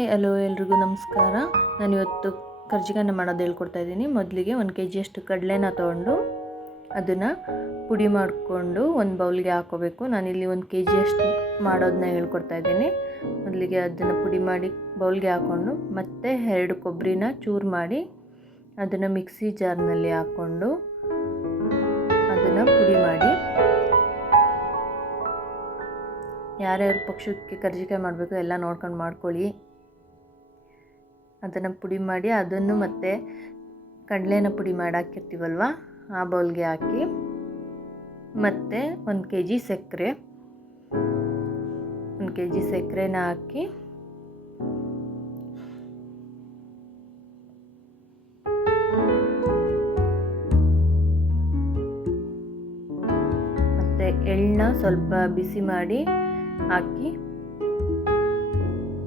Hi hello ಎಲ್ರಿಗೂ ನಮಸ್ಕಾರ. ನಾನಿವತ್ತು ಕರ್ಜಿಕಾಯನ್ನ ಮಾಡೋದು ಹೇಳ್ಕೊಡ್ತಾ ಇದ್ದೀನಿ. ಮೊದಲಿಗೆ 1 kg ಅಷ್ಟು ಕಡಲೆನ ತೊಗೊಂಡು ಅದನ್ನು ಪುಡಿ ಮಾಡಿಕೊಂಡು ಒಂದು ಬೌಲ್ಗೆ ಹಾಕೋಬೇಕು. ನಾನಿಲ್ಲಿ 1 kg ಅಷ್ಟು ಮಾಡೋದನ್ನ ಹೇಳ್ಕೊಡ್ತಾ ಇದ್ದೀನಿ. ಮೊದಲಿಗೆ ಅದನ್ನು ಪುಡಿ ಮಾಡಿ ಬೌಲ್ಗೆ ಹಾಕ್ಕೊಂಡು ಮತ್ತೆ 2 ಕೊಬ್ಬರಿನ ಚೂರು ಮಾಡಿ ಅದನ್ನು ಮಿಕ್ಸಿ ಜಾರ್ನಲ್ಲಿ ಹಾಕ್ಕೊಂಡು ಅದನ್ನು ಪುಡಿ ಮಾಡಿ, ಯಾರ್ಯಾರ ಪಕ್ಷಕ್ಕೆ ಕರ್ಜಿಕಾಯಿ ಮಾಡಬೇಕು ಎಲ್ಲ ನೋಡ್ಕೊಂಡು ಮಾಡ್ಕೊಳ್ಳಿ. ಅದನ್ನು ಪುಡಿ ಮಾಡಿ ಅದನ್ನು ಮತ್ತೆ ಕಡಲೆನ ಪುಡಿ ಮಾಡಿ ಹಾಕಿರ್ತೀವಲ್ವ ಆ ಬೌಲ್ಗೆ ಹಾಕಿ, ಮತ್ತು 1 kg ಸಕ್ಕರೆ 1 kg ಸಕ್ಕರೆನ ಹಾಕಿ ಮತ್ತು ಎಳ್ಳನ್ನ ಸ್ವಲ್ಪ ಬಿಸಿ ಮಾಡಿ ಹಾಕಿ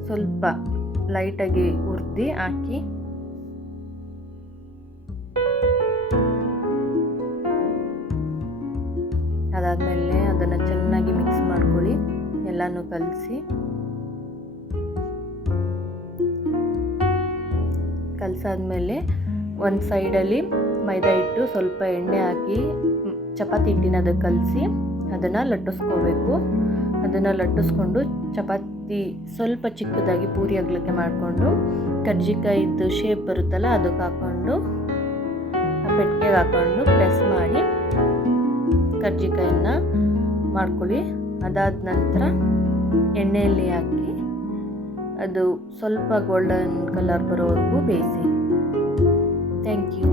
ಸ್ವಲ್ಪ ಲೈಟಾಗಿ ಹುರಿದು ಹಾಕಿ ಅದಾದಮೇಲೆ ಅದನ್ನು ಚೆನ್ನಾಗಿ ಮಿಕ್ಸ್ ಮಾಡ್ಕೊಳ್ಳಿ. ಎಲ್ಲನೂ ಕಲಸಾದ್ಮೇಲೆ ಒಂದು ಸೈಡಲ್ಲಿ ಮೈದಾ ಹಿಟ್ಟು ಸ್ವಲ್ಪ ಎಣ್ಣೆ ಹಾಕಿ ಚಪಾತಿ ಹಿಟ್ಟಿನ ಅದಕ್ಕೆ ಕಲಸಿ ಅದನ್ನು ಲಟ್ಟಿಸ್ಕೋಬೇಕು. ಅದನ್ನು ಲಟ್ಟಿಸ್ಕೊಂಡು ಚಪಾತಿ ಸ್ವಲ್ಪ ಚಿಕ್ಕದಾಗಿ ಪೂರಿ ಅಗಲಕ್ಕೆ ಮಾಡಿಕೊಂಡು ಕರ್ಜಿಕಾಯಿದ್ದು ಶೇಪ್ ಬರುತ್ತಲ್ಲ ಅದಕ್ಕೆ ಹಾಕ್ಕೊಂಡು ಆ ಪೆಟ್ಟಿಗೆಗೆ ಹಾಕ್ಕೊಂಡು ಪ್ರೆಸ್ ಮಾಡಿ ಕರ್ಜಿಕಾಯನ್ನ ಮಾಡ್ಕೊಳ್ಳಿ. ಅದಾದ ನಂತರ ಎಣ್ಣೆಯಲ್ಲಿ ಹಾಕಿ ಅದು ಸ್ವಲ್ಪ ಗೋಲ್ಡನ್ ಕಲರ್ ಬರೋವರೆಗೂ ಬೇಯಿಸಿ. Thank you.